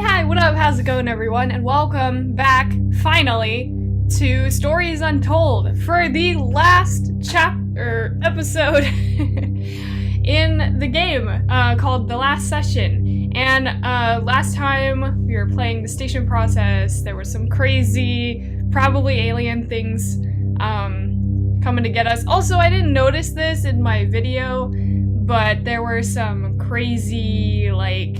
Hi, what up? How's it going, everyone? And welcome back, finally, to Stories Untold for the last episode in the game called The Last Session. And last time we were playing the station process, there were some crazy, probably alien things coming to get us. Also, I didn't notice this in my video, but there were some crazy, like,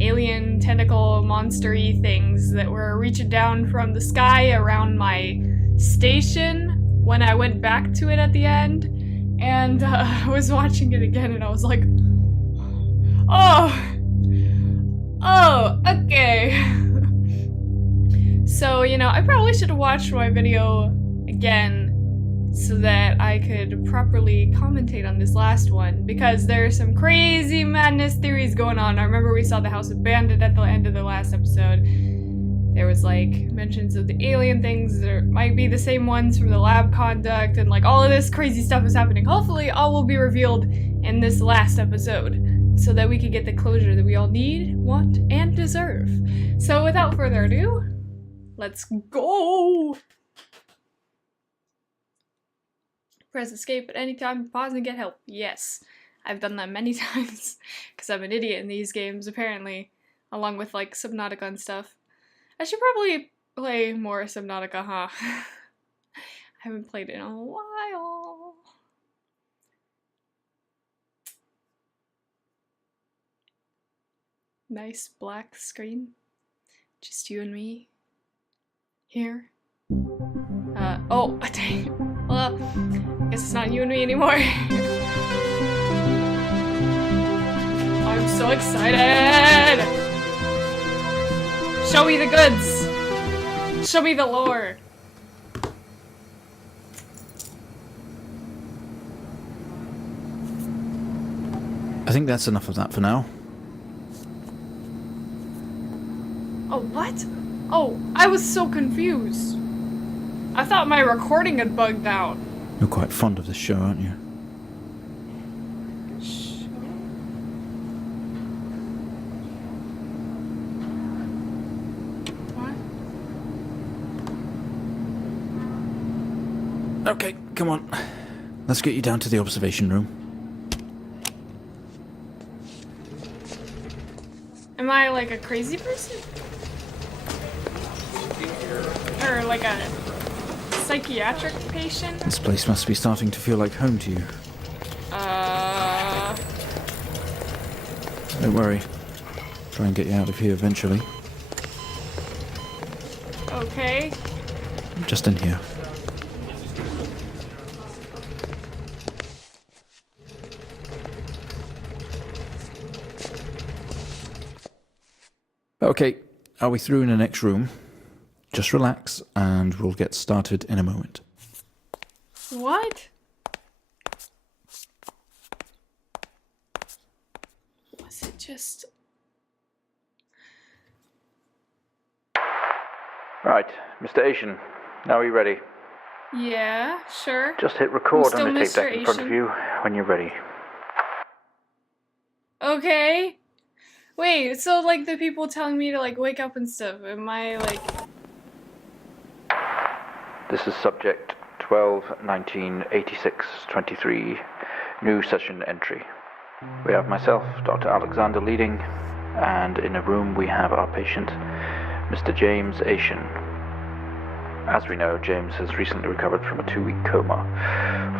alien tentacle monster-y things that were reaching down from the sky around my station when I went back to it at the end. And I was watching it again and I was like, oh, okay. So, you know, I probably should have watched my video again so that I could properly commentate on this last one, because there's some crazy madness theories going on. I remember we saw the house abandoned at the end of the last episode. There was like mentions of the alien things. There might be the same ones from the lab conduct, and like all of this crazy stuff is happening. Hopefully all will be revealed in this last episode so that we can get the closure that we all need, want, and deserve. So without further ado, let's go! Press escape at any time, pause and get help. Yes, I've done that many times because I'm an idiot in these games, apparently, along with like Subnautica and stuff. I should probably play more Subnautica, huh? I haven't played it in a while. Nice black screen. Just you and me. Here. Oh, dang. Well, I guess it's not you and me anymore. I'm so excited! Show me the goods! Show me the lore! I think that's enough of that for now. Oh, what? Oh, I was so confused. I thought my recording had bugged out. You're quite fond of this show, aren't you? What? Okay, come on. Let's get you down to the observation room. Am I like a crazy person? Or like a psychiatric patient? This place must be starting to feel like home to you. Don't worry. Try and get you out of here eventually. Okay. Just in here. Okay, are we through in the next room? Just relax, and we'll get started in a moment. What? Was it just... Right, Mr. Asian, now are you ready? Yeah, sure. Just hit record I'm on the still tape deck Mr. in front of Asian. you when you're ready. Okay. Wait, so like the people telling me to like wake up and stuff, am I like... This is subject 12-19-86-23, new session entry. We have myself, Dr. Alexander, leading, and in a room we have our patient, Mr. James Asian. As we know, James has recently recovered from a 2-week coma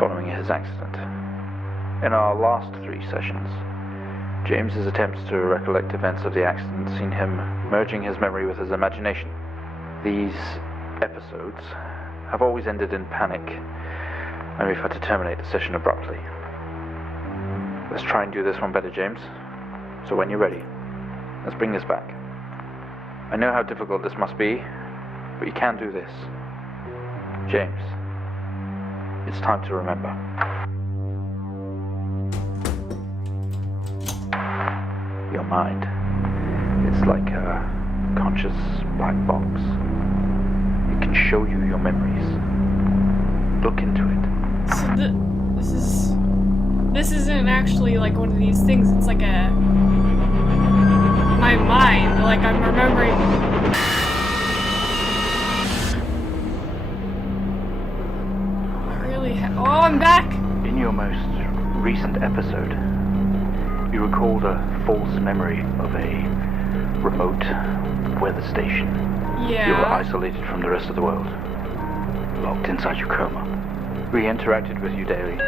following his accident. In our last 3 sessions, James's attempts to recollect events of the accident seen him merging his memory with his imagination. These episodes have always ended in panic, and we've had to terminate the session abruptly. Let's try and do this one better, James. So when you're ready, let's bring this back. I know how difficult this must be, but you can do this. James, it's time to remember. Your mind, it's like a conscious black box. It can show you your memories. Look into it. So this isn't actually like one of these things, it's like a... my mind. Like, I'm remembering. Oh, I'm back! In your most recent episode, you recalled a false memory of a remote weather station. Yeah. You were isolated from the rest of the world, locked inside your coma. We interacted with you daily,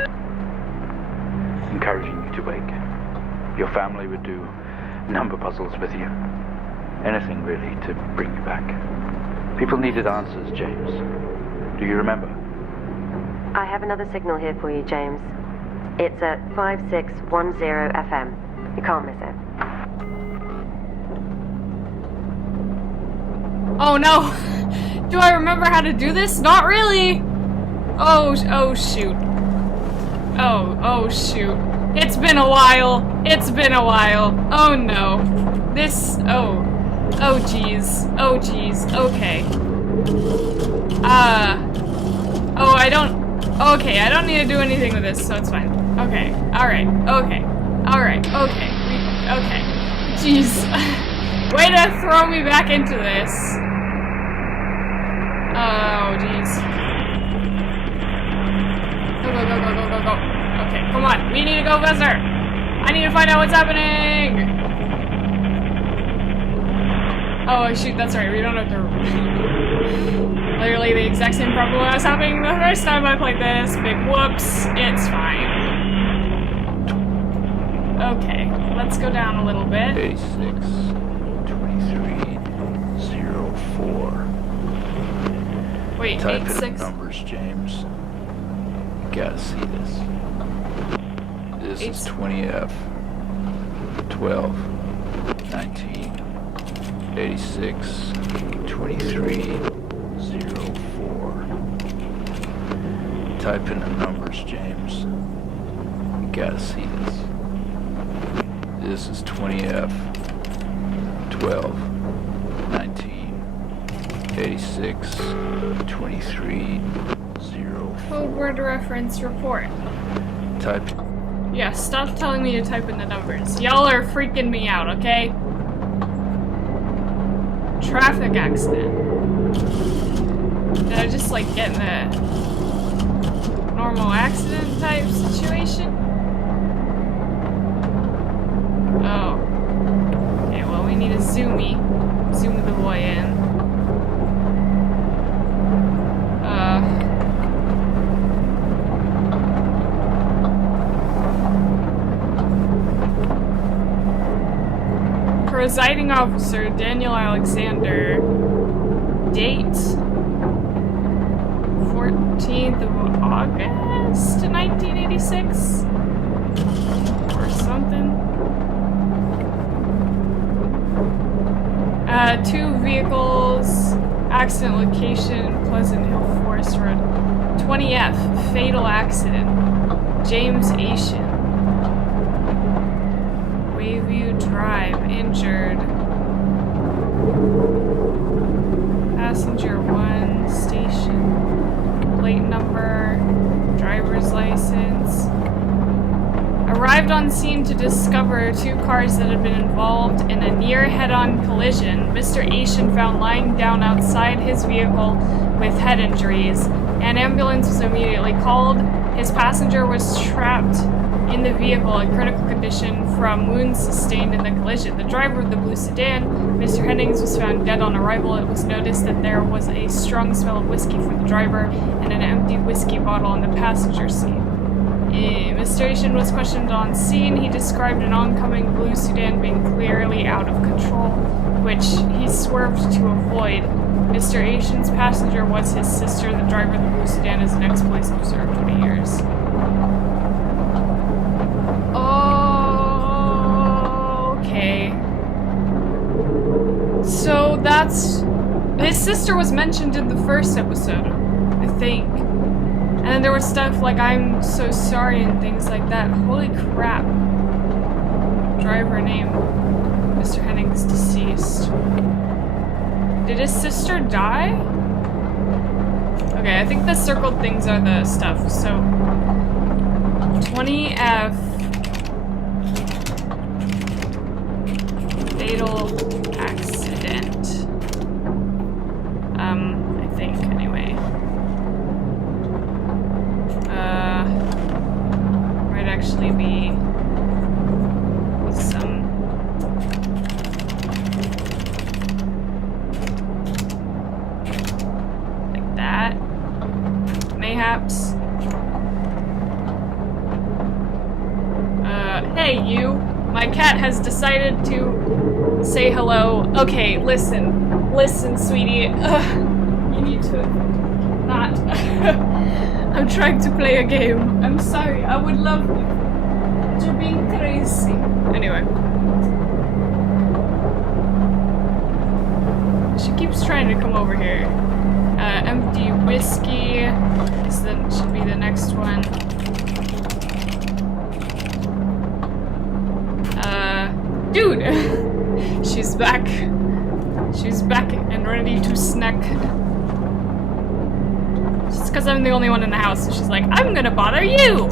encouraging you to wake. Your family would do number puzzles with you. Anything really to bring you back. People needed answers, James. Do you remember? I have another signal here for you, James. It's at 5610 FM. You can't miss it. Oh no! Do I remember how to do this? Not really! Oh shoot. Oh shoot. It's been a while. It's been a while. Oh no. Oh jeez. Oh jeez. Okay. Okay, I don't need to do anything with this, so it's fine. Okay, alright, okay, alright, okay, okay. Jeez. Way to throw me back into this. Oh, jeez. Go. Okay, come on, we need to go faster. I need to find out what's happening. Oh, shoot, that's right, we don't have to... Literally the exact same problem that was happening the first time I played this. Big whoops. It's fine. Okay, let's go down a little bit. 86, 23, 04. Wait, Type in 86. numbers, James. You gotta see this. This is 20F. 12, 19, 86, 23, 04. Type in the numbers, James. You gotta see this. This is 20F. 12, 19, 86, 23, 04. Code word reference report. Type. Yeah, stop telling me to type in the numbers. Y'all are freaking me out, okay? Traffic accident. Did I just like get in a normal accident type situation? Oh. Okay, well we need to zoom the boy in. Presiding officer Daniel Alexander. Date 14th of August 1986 or something. Two vehicles, accident location, Pleasant Hill Forest Road. 20F, fatal accident. James Asian. Wayview Drive, injured. Passenger 1, station. Plate number, driver's license. Arrived on scene to discover two cars that had been involved in a near head-on collision. Mr. Asian found lying down outside his vehicle with head injuries. An ambulance was immediately called. His passenger was trapped in the vehicle in critical condition from wounds sustained in the collision. The driver of the blue sedan, Mr. Hennings, was found dead on arrival. It was noticed that there was a strong smell of whiskey from the driver and an empty whiskey bottle on the passenger seat. Mr. Asian was questioned on scene. He described an oncoming blue sedan being clearly out of control, which he swerved to avoid. Mr. Asian's passenger was his sister. The driver of the blue sedan is an ex-police officer of 20 years. Okay. So that's... His sister was mentioned in the first episode, I think. And then there was stuff like, I'm so sorry and things like that. Holy crap. Driver name. Mr. Hennings deceased. Did his sister die? Okay, I think the circled things are the stuff. So 20F. fatal accident. I think, anyway. Might actually be some... like that. Mayhaps. Hey, you. My cat has decided to say hello. Okay, listen. Listen, sweetie. You need to not. I'm trying to play a game. I'm sorry. I would love you. But you're being crazy. Anyway. She keeps trying to come over here. Empty whiskey. This then should be the next one. Dude! She's back. She's back and ready to snack. Just because I'm the only one in the house, so she's like, I'm gonna bother you!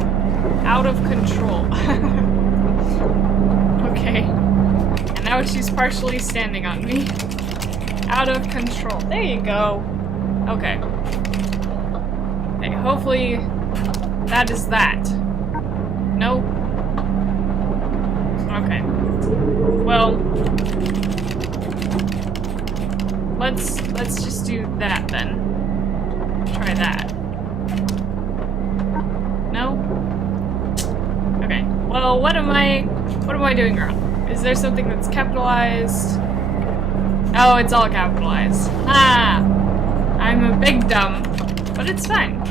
Out of control. Okay. And now she's partially standing on me. Out of control. There you go. Okay. Okay, hopefully that is that. Nope. Okay. Well, let's just do that then. Try that. No? Okay. Well, what am I doing wrong? Is there something that's capitalized? Oh, it's all capitalized. Ah! I'm a big dumb, but it's fine.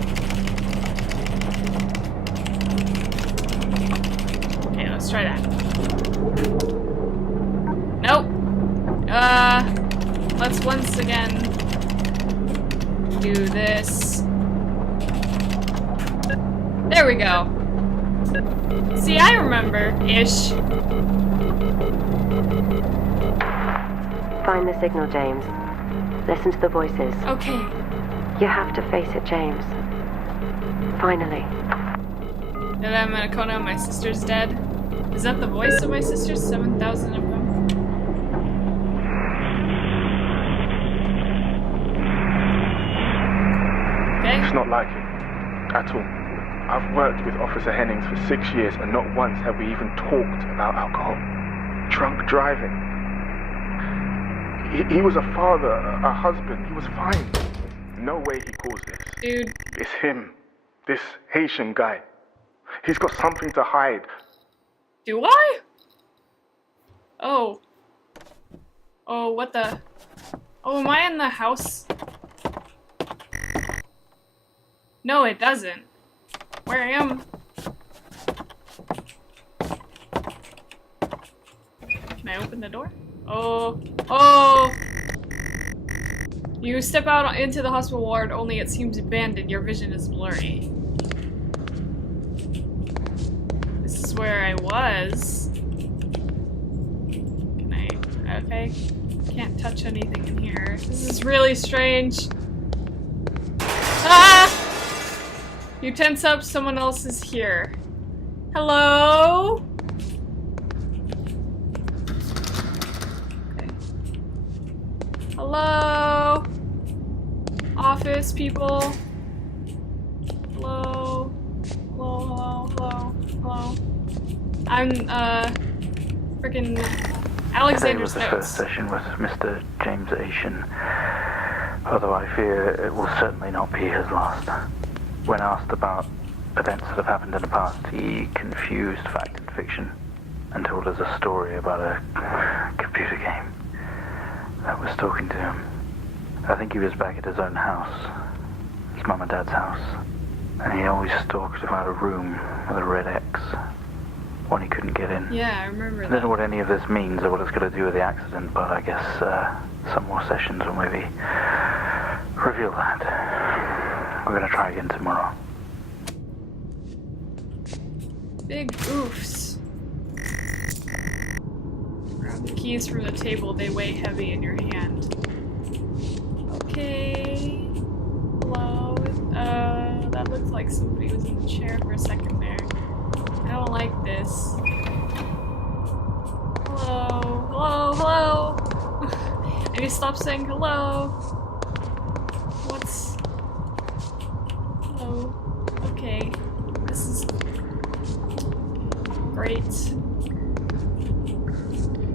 Okay, let's try that. Nope. Let's once again do this. There we go. See, I remember-ish. Find the signal, James. Listen to the voices. Okay. You have to face it, James. Finally. That I'm at Kona, my sister's dead. Is that the voice of my sister? 7,000 of them. Okay. It's not like him. At all. I've worked with Officer Hennings for 6 years and not once have we even talked about alcohol. Drunk driving. He was a father, a husband. He was fine. No way he caused this. Dude. It's him. This Haitian guy. He's got something to hide. Do I? Oh. Oh, what the? Oh, am I in the house? No, it doesn't. Where I am? Can I open the door? Oh. Oh! You step out into the hospital ward, only it seems abandoned. Your vision is blurry. This is where I was. Can I? Okay. Can't touch anything in here. This is really strange. Ah! You tense up, someone else is here. Hello? Okay. Hello? Office people? Hello? Hello, hello, hello, hello. I'm, freaking Alexander's Today was the first session with Mr. James AITION, although I fear it will certainly not be his last. When asked about events that have happened in the past, he confused fact and fiction and told us a story about a computer game that was talking to him. I think he was back at his own house, his mum and dad's house, and he always talked about a room with a red X, one he couldn't get in. Yeah, I remember that. I don't know what any of this means or what it's going to do with the accident, but I guess some more sessions will maybe reveal that. We're going to try again tomorrow. Big oofs. Grab the keys from the table, they weigh heavy in your hand. Okay. Hello. That looks like somebody was in the chair for a second there. I don't like this. Hello. Hello. Hello. need to stop saying hello. What's... Hello. Okay. This is... great.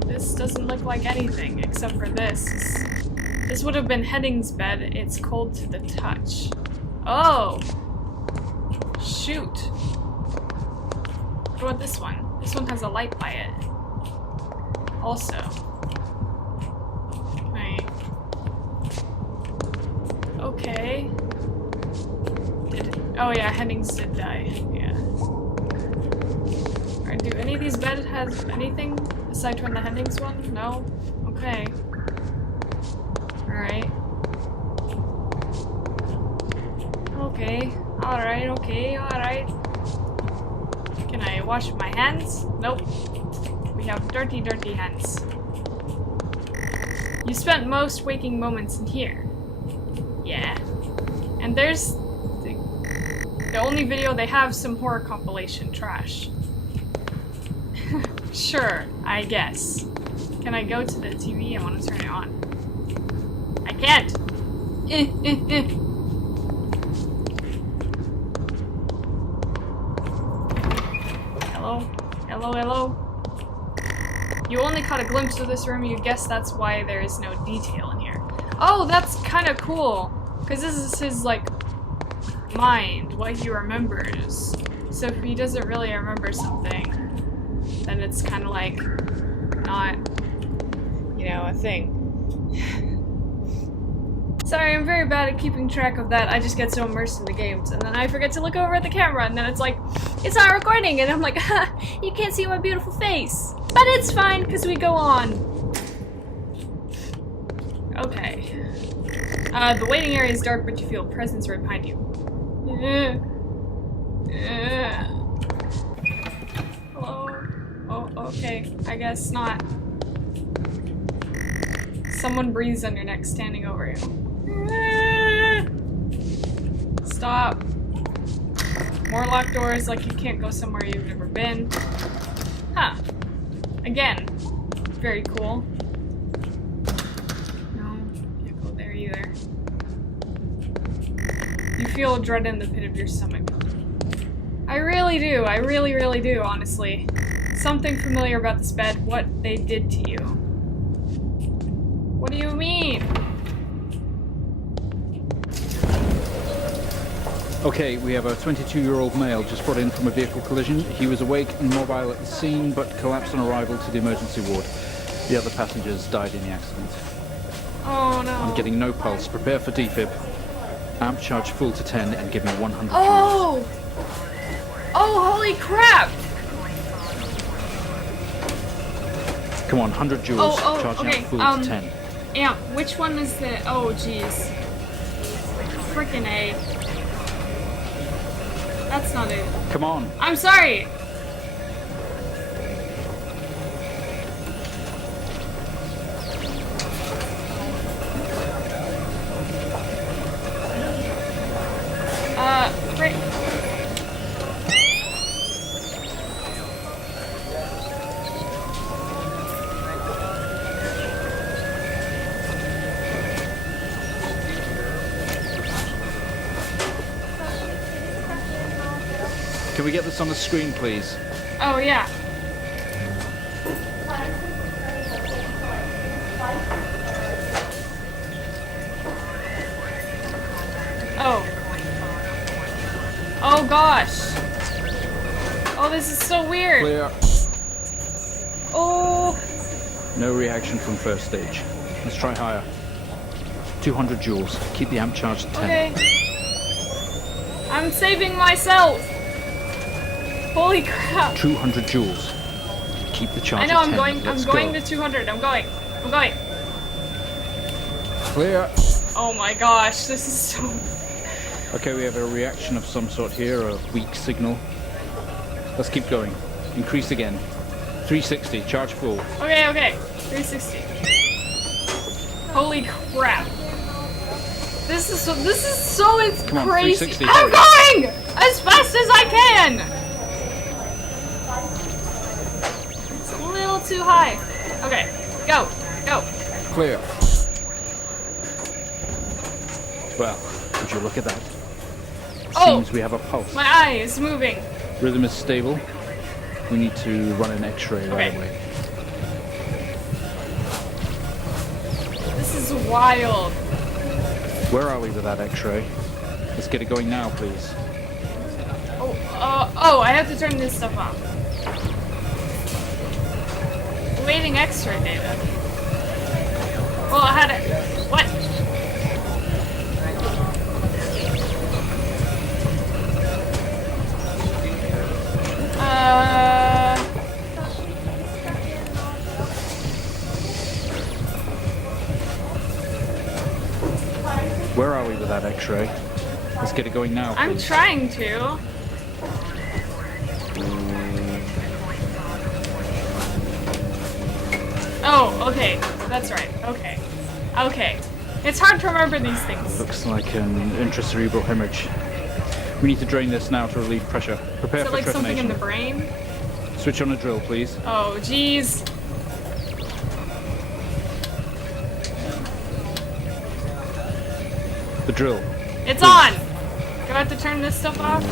This doesn't look like anything except for this. This would have been Henning's bed. It's cold to the touch. Oh! Shoot. What about this one? This one has a light by it. Also. Right. Okay. Oh yeah, Hennings did die. Yeah. Alright, do any of these beds have anything aside from the Hennings one? No? Okay. Alright. Okay. Alright, okay, alright. Can I wash my hands? Nope. We have dirty, dirty hands. You spent most waking moments in here. Yeah. And there's the only video they have some horror compilation trash. Sure, I guess. Can I go to the TV? I want to turn it on. I can't! Hello? Hello, hello? You only caught a glimpse of this room, you guess that's why there is no detail in here. Oh, that's kind of cool! Because this is his, like, mind, what he remembers. So if he doesn't really remember something, then it's kind of like not, you know, a thing. Sorry, I'm very bad at keeping track of that. I just get so immersed in the games, and then I forget to look over at the camera, and then it's like, it's not recording, and I'm like, ha, you can't see my beautiful face. But it's fine, because we go on. Okay. The waiting area is dark, but you feel a presence right behind you. Hello? Oh, okay. I guess not. Someone breathes on your neck standing over you. Stop. More locked doors, like you can't go somewhere you've never been. Huh. Again. Very cool. No, can't go there either. You feel dread in the pit of your stomach. I really do. I really, really do, honestly. Something familiar about this bed, what they did to you. What do you mean? Okay, we have a 22-year-old male just brought in from a vehicle collision. He was awake and mobile at the scene, but collapsed on arrival to the emergency ward. The other passengers died in the accident. Oh no. I'm getting no pulse. Prepare for defib. Amp charge full to 10 and give me 100 Oh! Oh, holy crap! joules. Come on, 100 joules. Charging okay. up full to 10. Amp, which one is the... Oh, jeez. Frickin' A. That's not it. Come on. I'm sorry! Frick. Can we get this on the screen, please? Oh, yeah. Oh. Oh gosh. Oh, this is so weird. Clear. Oh. No reaction from first stage. Let's try higher. 200 joules. Keep the amp charge at 10. Okay. I'm saving myself. Holy crap. 200 joules. Keep the charge I know, at 10. I'm going Let's to 200. I'm going. Clear. Oh my gosh, this is so... Okay, we have a reaction of some sort here, a weak signal. Let's keep going. Increase again. 360, charge full. Okay. 360. Holy crap. This is so it's Come on, crazy. 360, I'm hurry. going! As fast as I can! It's a little too high. Okay, go. Clear. Well, would you look at that? Oh! Seems we have a pulse. My eye is moving. Rhythm is stable. We need to run an X-ray right Okay. away. This is wild. Where are we with that X-ray? Let's get it going now, please. Oh, I have to turn this stuff off. Waiting X-ray data. Well, I had it. What? Where are we with that X-ray? Let's get it going now, please. I'm trying to. Oh, okay. That's right. Okay. Okay. It's hard to remember these things. Looks like an intracerebral hemorrhage. We need to drain this now to relieve pressure. Prepare Is it for like something in trepanation. the brain? Switch on a drill, please. Oh, jeez. The drill. It's on! Do I have to turn this stuff off?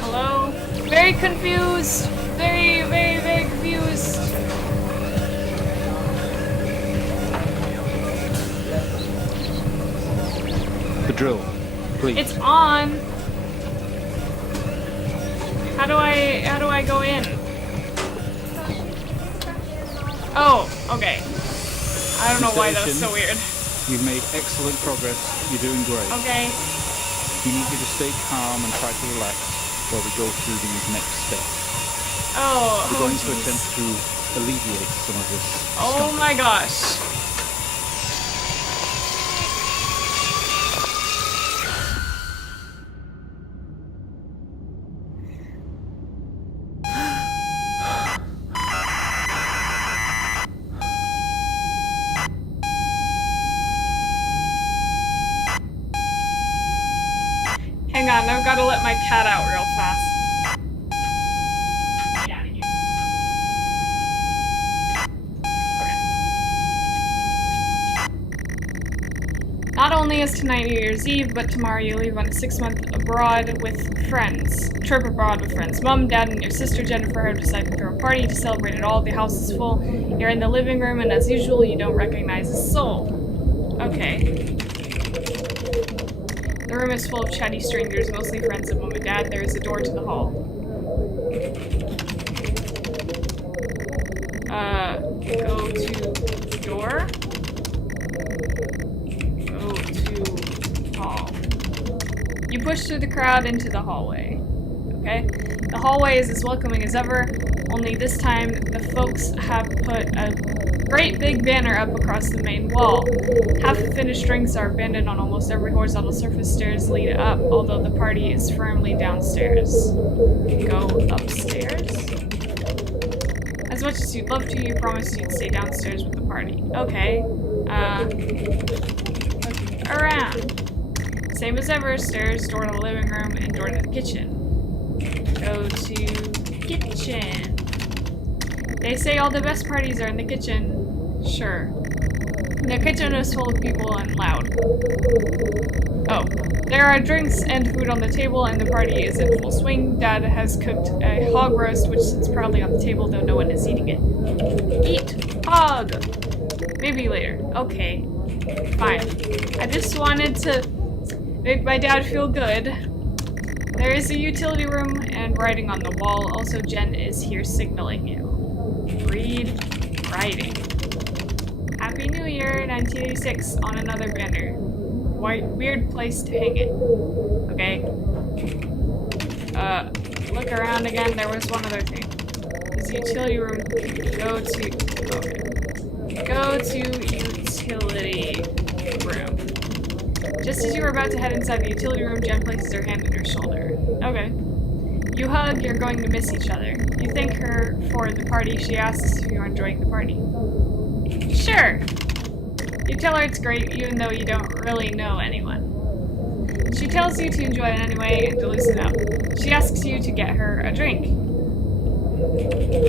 Hello? Very confused. Very, very, very confused. The drill, please. It's on. How do I go in? Oh, okay. I don't know why that was so weird. You've made excellent progress. You're doing great. Okay. We need you to stay calm and try to relax while we go through these next steps. Oh, We're going to jeez. attempt to alleviate some of this. Oh my gosh. Hang on, I've got to let my cat out real fast. Okay. Not only is tonight New Year's Eve, but tomorrow you leave on a 6-month abroad with friends. Trip abroad with friends. Mom, Dad, and your sister Jennifer have decided to throw a party to celebrate it all. The house is full. You're in the living room, and as usual, you don't recognize a soul. Okay. The room is full of chatty strangers, mostly friends of Mom and Dad. There is a door to the hall. Go to door. Go to hall. You push through the crowd into the hallway. Okay? The hallway is as welcoming as ever, only this time the folks have put a great big banner up across the main wall. Half-finished drinks are abandoned on almost every horizontal surface. Stairs lead up, although the party is firmly downstairs. Go upstairs? As much as you'd love to, you promised you'd stay downstairs with the party. Okay. Look around. Same as ever, stairs, door to the living room, and door to the kitchen. Go to kitchen. They say all the best parties are in the kitchen. Sure. The kitchen is full of people and loud. Oh. There are drinks and food on the table, and the party is in full swing. Dad has cooked a hog roast, which sits proudly on the table, though no one is eating it. Eat hog! Maybe later. Okay. Fine. I just wanted to make my dad feel good. There is a utility room and writing on the wall. Also, Jen is here signaling you. Read writing. Happy New Year, 1986, on another banner. Weird place to hang it. Okay. Look around again. There was one other thing. This utility room. Go to. Okay. Go to utility room. Just as you were about to head inside the utility room, Jen places her hand on your shoulder. Okay. You hug. You're going to miss each other. You thank her for the party. She asks if you're enjoying the party. Sure. You tell her it's great, even though you don't really know anyone. She tells you to enjoy it anyway and to loosen up. She asks you to get her a drink.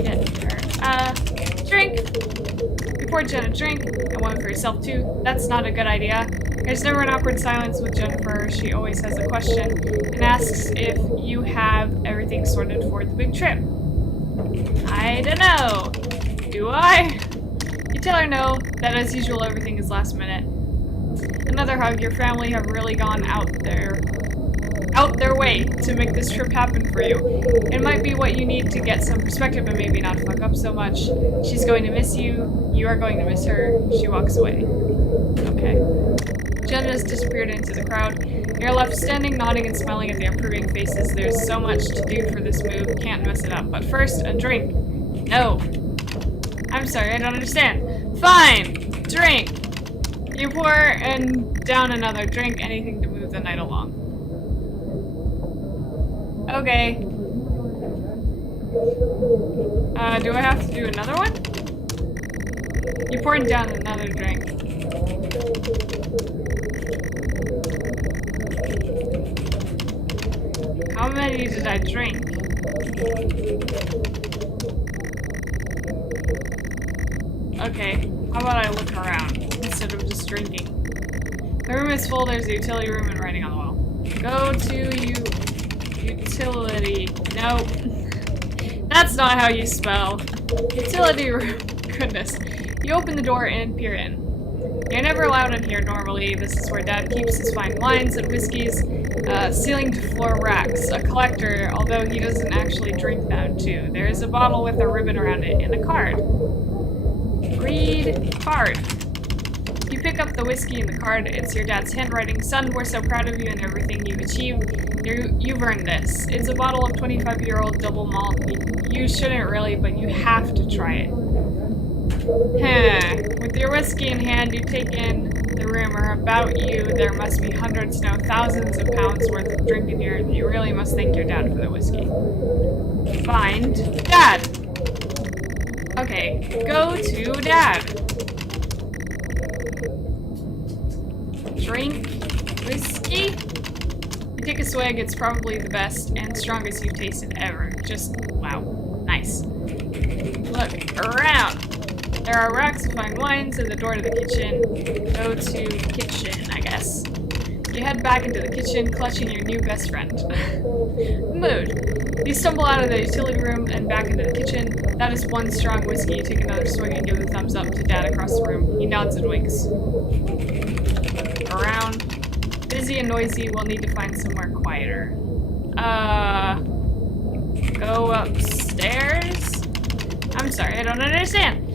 Get her a drink. You pour Jen a drink, and one for yourself too. That's not a good idea. There's never an awkward silence with Jennifer. She always has a question and asks if you have everything sorted for the big trip. I don't know. Do I? You tell her no, that as usual everything is last minute. Another hug. Your family have really gone out their way to make this trip happen for you. It might be what you need to get some perspective and maybe not fuck up so much. She's going to miss you. You are going to miss her. She walks away. Okay. Jen has disappeared into the crowd. You're left standing, nodding and smiling at the approving faces. There's so much to do for this move. Can't mess it up. But first, a drink. No. I'm sorry, I don't understand. Fine. Drink. You pour and down another drink, anything to move the night along. Okay. Do I have to do another one? You poured down another drink. How many did I drink? Okay, how about I look around instead of just drinking? The room is full, there's a utility room and writing on the wall. Go to utility. No. That's not how you spell. Utility room. Goodness. You open the door and peer in. You're never allowed in here normally. This is where Dad keeps his fine wines and whiskeys. Ceiling to floor racks. A collector, although he doesn't actually drink them too. There is a bottle with a ribbon around it and a card. Read card. You pick up the whiskey in the card. It's your dad's handwriting. Son, we're so proud of you and everything you've achieved. You've earned this. It's a bottle of 25-year-old double malt. You shouldn't really, but you have to try it. With your whiskey in hand, you take in the rumor about you. There must be hundreds, no thousands of pounds worth of drink in here. You really must thank your dad for the whiskey. Find Dad. Okay, go to Dad. Drink whiskey. You take a swig. It's probably the best and strongest you've tasted ever. Just wow, nice. Look around. There are racks of fine wines and the door to the kitchen. Go to kitchen, I guess. You head back into the kitchen, clutching your new best friend. Mood. You stumble out of the utility room and back into the kitchen. That is one strong whiskey. You take another swig and give a thumbs up to Dad across the room. He nods and winks. Around. Busy and noisy. We'll need to find somewhere quieter. Go upstairs? I'm sorry, I don't understand.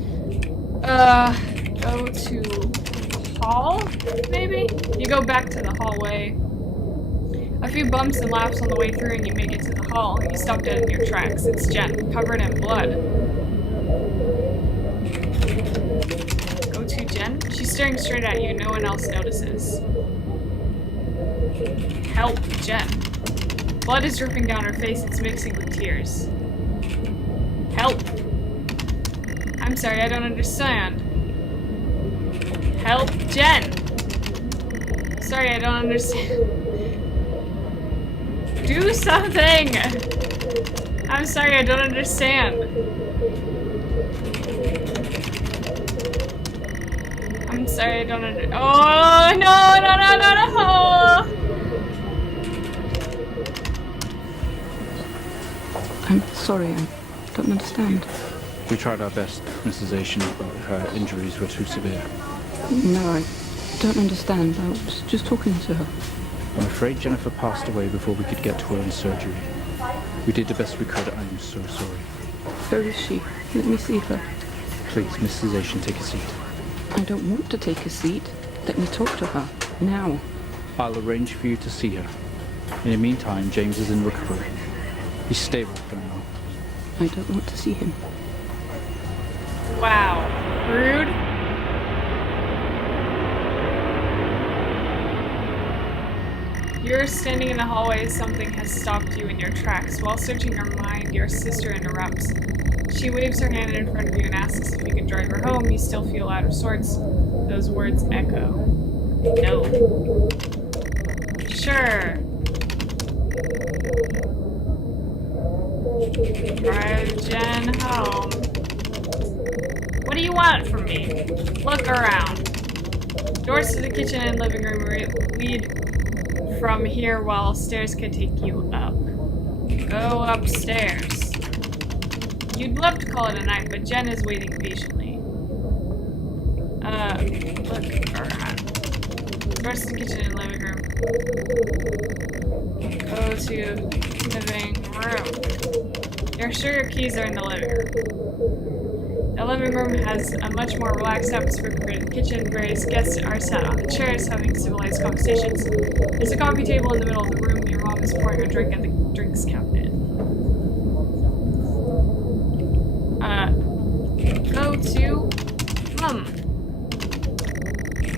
Go to hall, maybe? You go back to the hallway. A few bumps and laps on the way through and you make it to the hall. You stop dead in your tracks. It's Jen, covered in blood. Go to Jen? She's staring straight at you. No one else notices. Help, Jen. Blood is dripping down her face. It's mixing with tears. Help. I'm sorry, I don't understand. Help, Jen! Sorry, I don't understand. Do something! I'm sorry, I don't understand. I'm sorry, I don't understand. Oh, no, no, no, no, no! I'm sorry, I don't understand. We tried our best, Mrs. Asian, but her injuries were too severe. No, I don't understand. I was just talking to her. I'm afraid Jennifer passed away before we could get to her in surgery. We did the best we could. I'm so sorry. Where is she? Let me see her. Please, Mrs. Asian, take a seat. I don't want to take a seat. Let me talk to her. Now. I'll arrange for you to see her. In the meantime, James is in recovery. He's stable for now. I don't want to see him. Wow. Rude. You're standing in the hallway. Something has stopped you in your tracks. While searching your mind, your sister interrupts. She waves her hand in front of you and asks if you can drive her home. You still feel out of sorts. Those words echo. No. Sure. Drive Jen home. What do you want from me? Look around. Doors to the kitchen and living room lead from here, while stairs can take you up. Go upstairs. You'd love to call it a night, but Jen is waiting patiently. Look around. Doors to the kitchen and living room. Go to living room. You're sure your keys are in the living room? The living room has a much more relaxed atmosphere compared to the kitchen. Various guests are sat on the chairs having civilized conversations. There's a coffee table in the middle of the room. Your mom is pouring a drink at the drinks cabinet. Go to mom.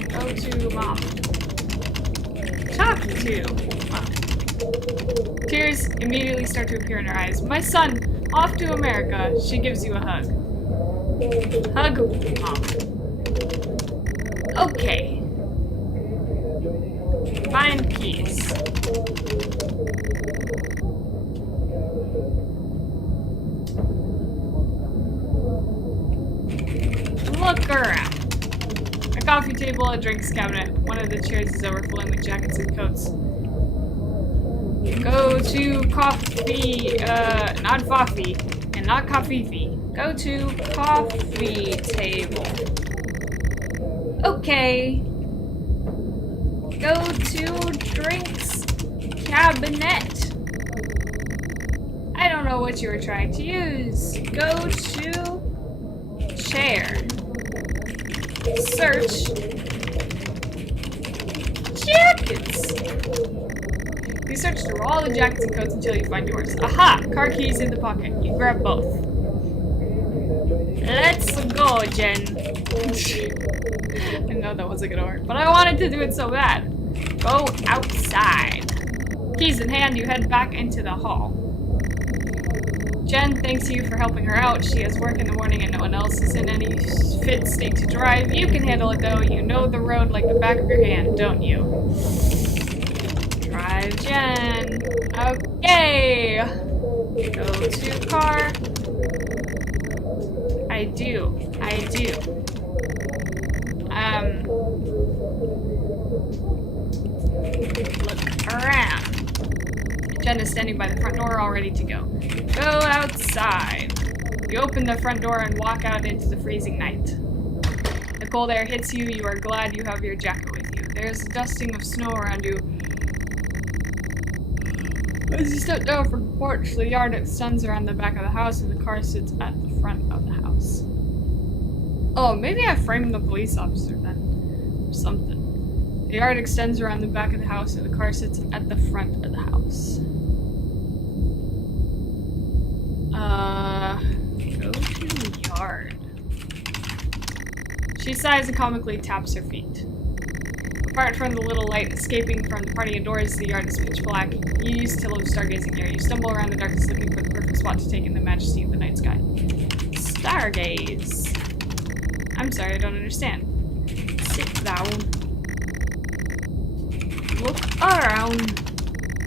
Go to mom. Talk to mom. Tears immediately start to appear in her eyes. My son, off to America. She gives you a hug. Hug mom. Okay. Find keys. Look around. A coffee table, a drinks cabinet. One of the chairs is overflowing with jackets and coats. Go to coffee, not coffee, and not coffee. Go to coffee table. Okay. Go to drinks cabinet. I don't know what you were trying to use. Go to chair. Search jackets. You search through all the jackets and coats until you find yours. Aha! Car keys in the pocket. You grab both. Let's go, Jen. I know that wasn't gonna work, but I wanted to do it so bad. Go outside. Keys in hand, you head back into the hall. Jen thanks you for helping her out. She has work in the morning and no one else is in any fit state to drive. You can handle it though. You know the road like the back of your hand, don't you? Drive Jen. Okay. Go to car. I do. Look around. Jen is standing by the front door, all ready to go. Go outside. You open the front door and walk out into the freezing night. The cold air hits you. You are glad you have your jacket with you. There's a dusting of snow around you. As you step down from the porch, the yard extends around the back of the house and the car sits at the front of the house. Oh, maybe I framed the police officer then. Or something. The yard extends around the back of the house and the car sits at the front of the house. Go to yard. She sighs and comically taps her feet. Apart from the little light escaping from the party indoors, the yard is pitch black. You used to live stargazing here. You stumble around the darkness looking for the perfect spot to take in the majesty of the night sky. Stargaze. I'm sorry, I don't understand. Sit down. Look around.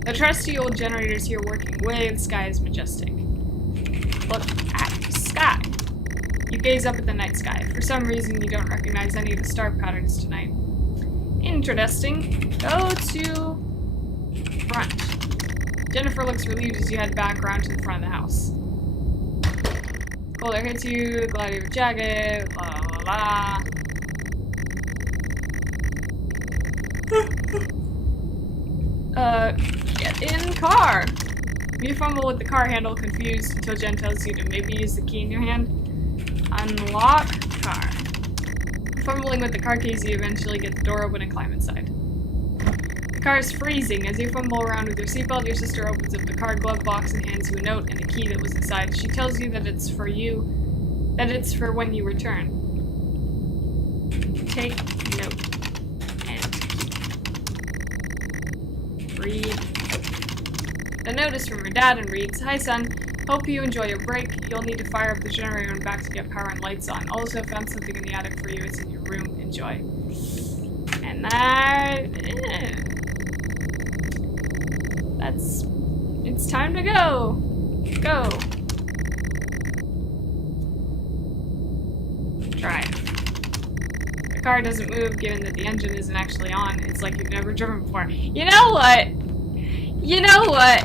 The trusty old generator's here working away. The sky is majestic. Look at the sky. You gaze up at the night sky. For some reason, you don't recognize any of the star patterns tonight. Interesting. Go to front. Jennifer looks relieved as you head back around to the front of the house. Cold air hits you, glad you have a jacket, la la la. Get in car. You fumble with the car handle, confused, until Jen tells you to maybe use the key in your hand. Unlock car. Fumbling with the car keys, you eventually get the door open and climb inside. The car is freezing. As you fumble around with your seatbelt, your sister opens up the car glove box and hands you a note and a key that was inside. She tells you that it's for you, that it's for when you return. Take note and keep. Read. The note is from your dad and reads, "Hi son, hope you enjoy your break. You'll need to fire up the generator and back to get power and lights on. Also found something in the attic for you. It's in your room. Enjoy." And that... It's time to go. Go. Drive. The car doesn't move given that the engine isn't actually on. It's like you've never driven before. You know what? You know what?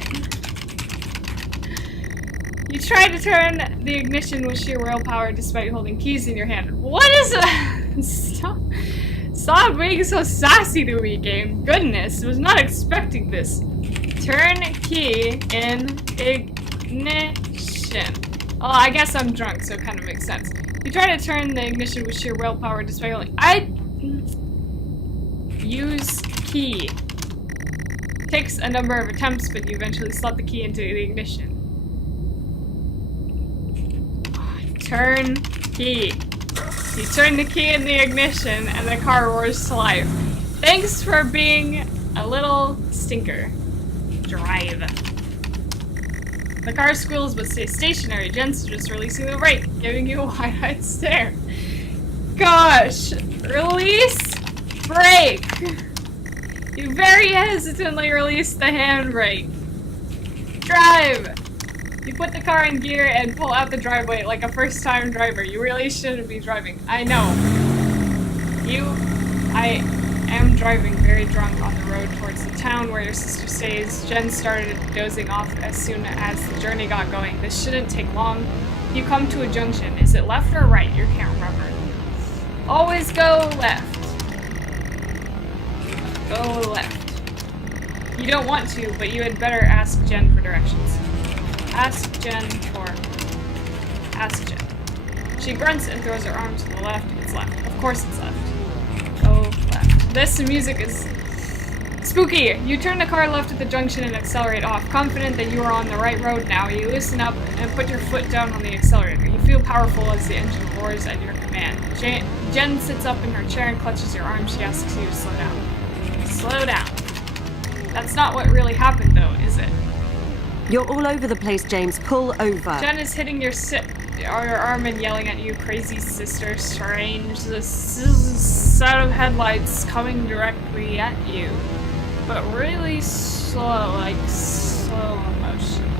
You try to turn the ignition with sheer willpower despite holding keys in your hand. What is that? Stop being so sassy to me, game. Goodness, I was not expecting this. Turn key in ignition. Oh, I guess I'm drunk, so it kind of makes sense. You try to turn the ignition with sheer willpower despite holding... Use key. Takes a number of attempts, but you eventually slot the key into the ignition. Turn key. You turn the key in the ignition, and the car roars to life. Thanks for being a little stinker. Drive. The car squeals but stays stationary. Jen's just releasing the brake, giving you a wide-eyed stare. Gosh! Release brake! You very hesitantly release the handbrake. Drive! You put the car in gear and pull out the driveway like a first-time driver. You really shouldn't be driving. I know. I am driving very drunk on the road towards the town where your sister stays. Jen started dozing off as soon as the journey got going. This shouldn't take long. You come to a junction. Is it left or right? You can't remember. Always go left. Go left. You don't want to, but you had better ask Jen for directions. Ask Jen. She grunts and throws her arms to the left. It's left. Of course it's left. Go left. This music is spooky. You turn the car left at the junction and accelerate off. Confident that you are on the right road now, you loosen up and put your foot down on the accelerator. You feel powerful as the engine roars at your command. Jen sits up in her chair and clutches your arm. She asks you to slow down. Slow down. That's not what really happened though, is it? You're all over the place, James. Pull over. Jen is hitting your arm and yelling at you, crazy sister, strange. The set of headlights coming directly at you. But really slow, like slow motion.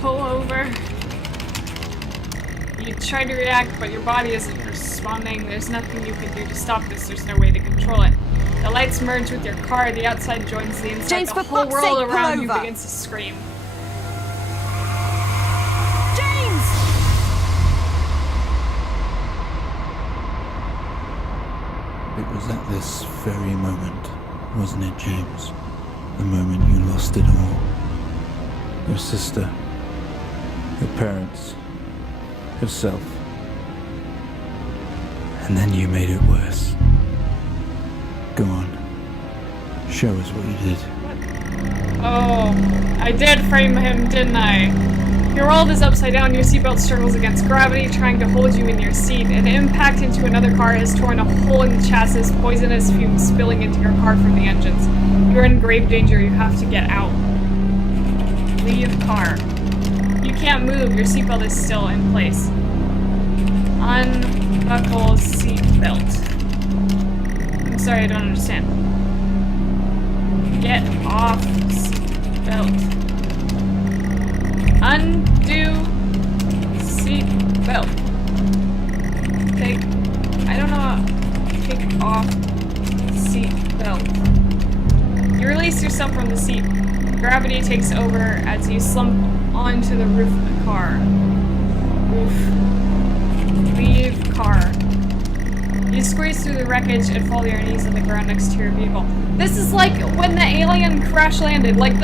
Pull over. You try to react, but your body isn't responding. There's nothing you can do to stop this. There's no way to control it. The lights merge with your car. The outside joins the inside. James, the for whole fuck's world sake, around pull you over. begins to scream. James! It was at this very moment, wasn't it, James? The moment you lost it all. Your sister, your parents, yourself. And then you made it worse. Go on. Show us what you did. Oh, I did frame him, didn't I? Your world is upside down. Your seatbelt struggles against gravity, trying to hold you in your seat. An impact into another car has torn a hole in the chassis, poisonous fumes spilling into your car from the engines. You're in grave danger. You have to get out. Leave car. You can't move. Your seatbelt is still in place. Unbuckle seatbelt. I'm sorry, I don't understand. Get off seatbelt. Undo seatbelt. I don't know. Take off seatbelt. You release yourself from the seat. Gravity takes over as you slump onto the roof of the car. Leave car. You squeeze through the wreckage and fall to your knees on the ground next to your vehicle. This is like when the alien crash landed. Like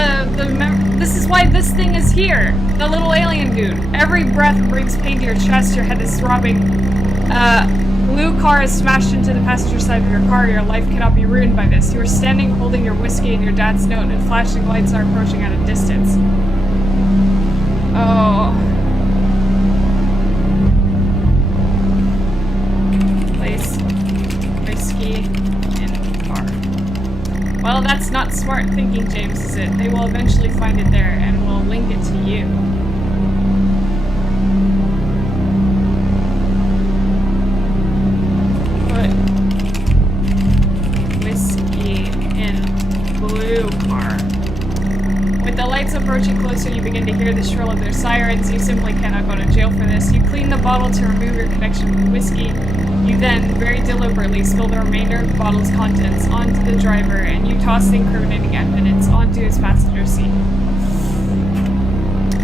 this is why this thing is here. The little alien dude. Every breath brings pain to your chest. Your head is throbbing. Blue car is smashed into the passenger side of your car. Your life cannot be ruined by this. You are standing holding your whiskey and your dad's note, and flashing lights are approaching at a distance. Oh. Place whiskey in car. Well, that's not smart thinking, James, is it? They will eventually find it there, and will link it to you. Put whiskey closer, you begin to hear the shrill of their sirens. You simply cannot go to jail for this. You clean the bottle to remove your connection with whiskey. You then, very deliberately, spill the remainder of the bottle's contents onto the driver, and you toss the incriminating evidence onto his passenger seat.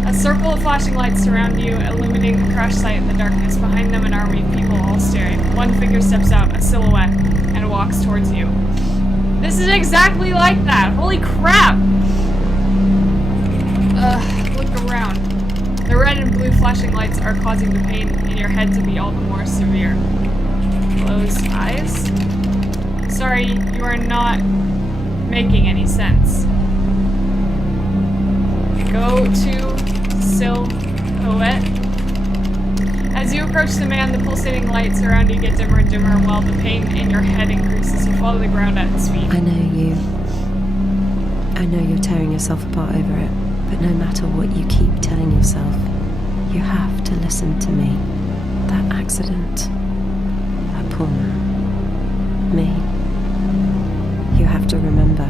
A circle of flashing lights surround you, illuminating the crash site in the darkness. Behind them, an army of people all staring. One figure steps out, a silhouette, and walks towards you. This is exactly like that! Holy crap! Look around. The red and blue flashing lights are causing the pain in your head to be all the more severe. Close eyes? Sorry, you are not making any sense. Go to silhouette. As you approach the man, the pulsating lights around you get dimmer and dimmer, while the pain in your head increases. You fall to the ground at his feet. I know you. I know you're tearing yourself apart over it, but no matter what you keep telling yourself, you have to listen to me. That accident. That poor man. Me. You have to remember.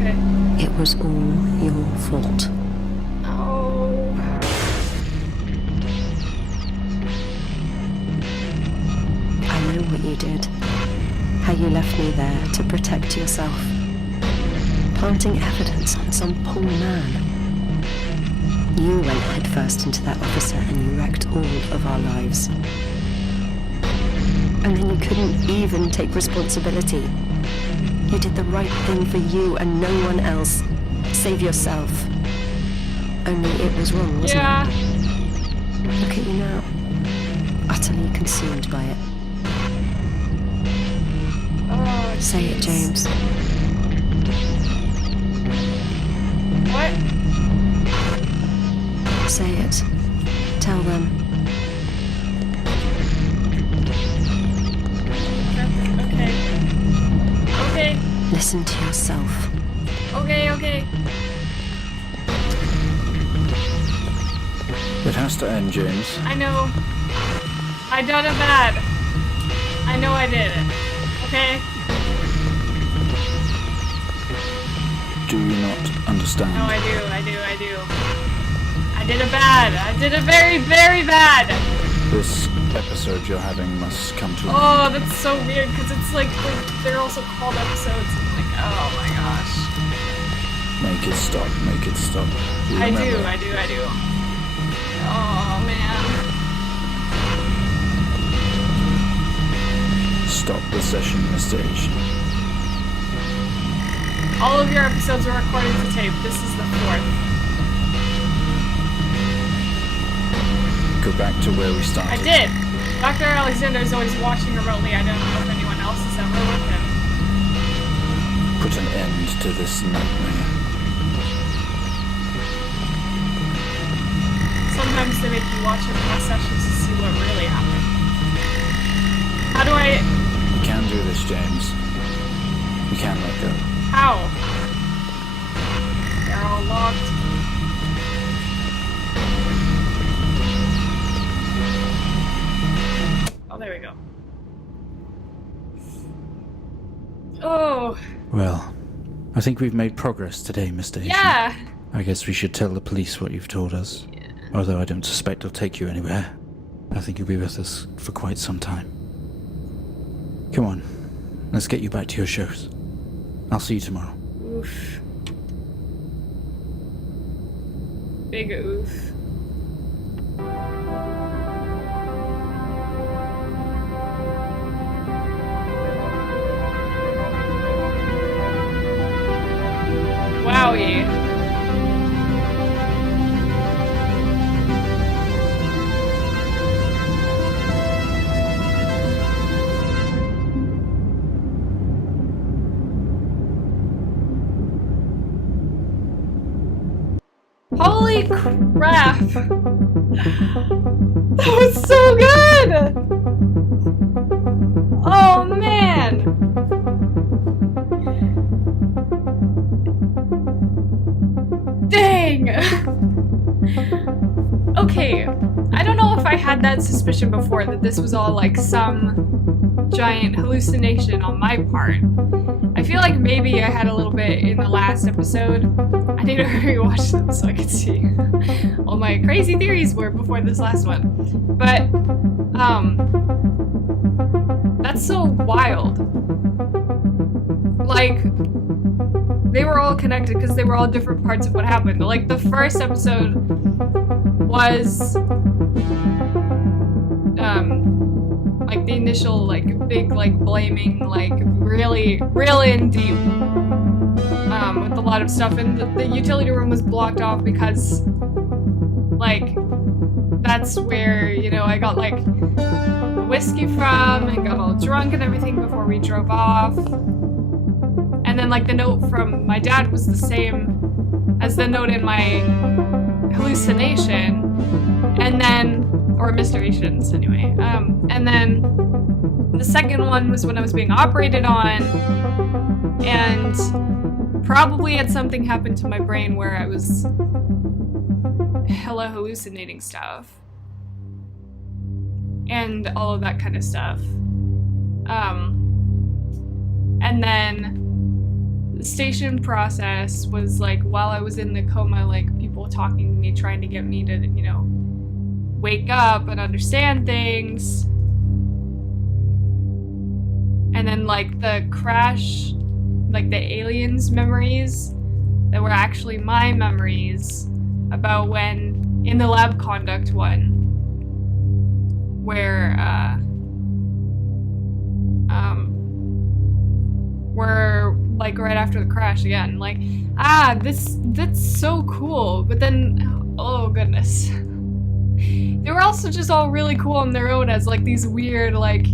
Okay. It was all your fault. Oh. I know what you did. How you left me there to protect yourself. Planting evidence on some poor man. You went headfirst into that officer and you wrecked all of our lives. And then you couldn't even take responsibility. You did the right thing for you and no one else. Save yourself. Only it was wrong, wasn't it? Look at you now. Utterly consumed by it. Oh, Say it, James. What? Say it. Tell them. Okay. Okay. Listen to yourself. Okay, okay. It has to end, James. I know. I done it bad. I know I did it. Okay? Do you not understand? No, I do. I did it bad. I did it very, very bad. This episode you're having must come to an Oh, end. that's so weird, because it's like, they're also called episodes. And like, oh my gosh. Make it stop, make it stop. I Remember. do. Oh, man. Stop the session, Mr. Asian. All of your episodes were recorded to tape. This is the 4th. Go back to where we started. I did. Dr. Alexander is always watching remotely. I don't know if anyone else is ever with him. Put an end to this nightmare. Sometimes they make you watch your past sessions to see what really happened. How do I... We can do this, James. We can let go. How? They're all locked. Oh, there we go. Oh. Well, I think we've made progress today, Mr. Asian. Yeah. I guess we should tell the police what you've told us. Yeah. Although I don't suspect they'll take you anywhere. I think you'll be with us for quite some time. Come on, let's get you back to your shows. I'll see you tomorrow. Oof. Big oof. Wowie. Holy crap! That was so good! Oh man! Dang! Okay, I don't know if I had that suspicion before that this was all like some giant hallucination on my part. I feel like maybe I had a little bit in the last episode. I need to rewatch them so I can see all my crazy theories were before this last one. But, that's so wild. Like, they were all connected because they were all different parts of what happened. Like, the first episode was, like, the initial, like, big, like, blaming, like, really in deep, with a lot of stuff, and the utility room was blocked off because, like, that's where, you know, I got, like, the whiskey from, and got all drunk and everything before we drove off. And then, like, the note from my dad was the same as the note in my hallucination. And then, or Mr. AITION'S anyway. And then the second one was when I was being operated on, and probably had something happen to my brain where I was hella hallucinating stuff. And all of that kind of stuff. And then the station process was like, while I was in the coma, like, people talking to me, trying to get me to, you know, wake up and understand things. And then, like, the crash, like, the aliens memories that were actually my memories about when, in the lab conduct one, where, were, like, right after the crash again. Like, that's so cool. But then, oh goodness. They were also just all really cool on their own as, like, these weird, like,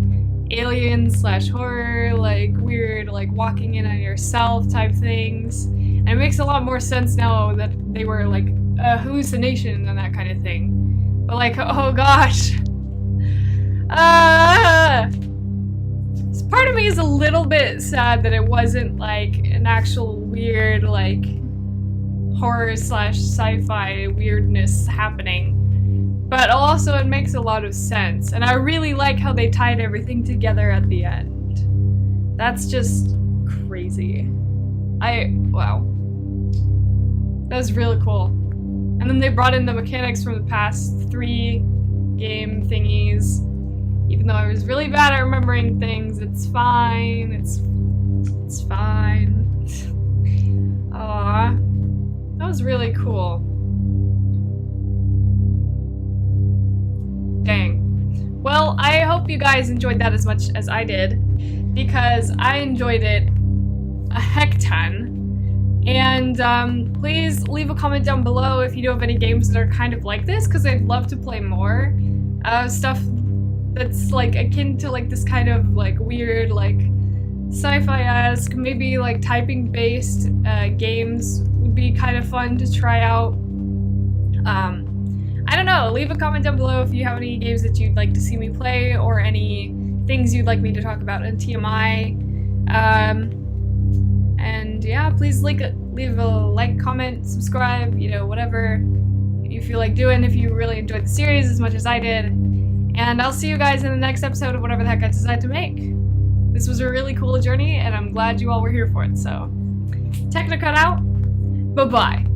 alien/horror, like, weird, like, walking in on yourself type things. And it makes a lot more sense now that they were, like, a hallucination and that kind of thing. But, like, oh gosh. Part of me is a little bit sad that it wasn't, like, an actual weird, like, horror/sci-fi weirdness happening. But also it makes a lot of sense. And I really like how they tied everything together at the end. That's just crazy. Wow. That was really cool. And then they brought in the mechanics from the past 3 game thingies. Even though I was really bad at remembering things, it's fine. It's fine. Aww. That was really cool. Dang. Well, I hope you guys enjoyed that as much as I did, because I enjoyed it a heck ton. And please leave a comment down below if you know of any games that are kind of like this, because I'd love to play more stuff that's, like, akin to, like, this kind of, like, weird, like, sci-fi-esque, maybe, like, typing-based games would be kind of fun to try out. I don't know, leave a comment down below if you have any games that you'd like to see me play, or any things you'd like me to talk about in TMI. And yeah, please leave a like, comment, subscribe, you know, whatever you feel like doing if you really enjoyed the series as much as I did. And I'll see you guys in the next episode of whatever the heck I decide to make. This was a really cool journey, and I'm glad you all were here for it, so. Technicut out. Bye-bye.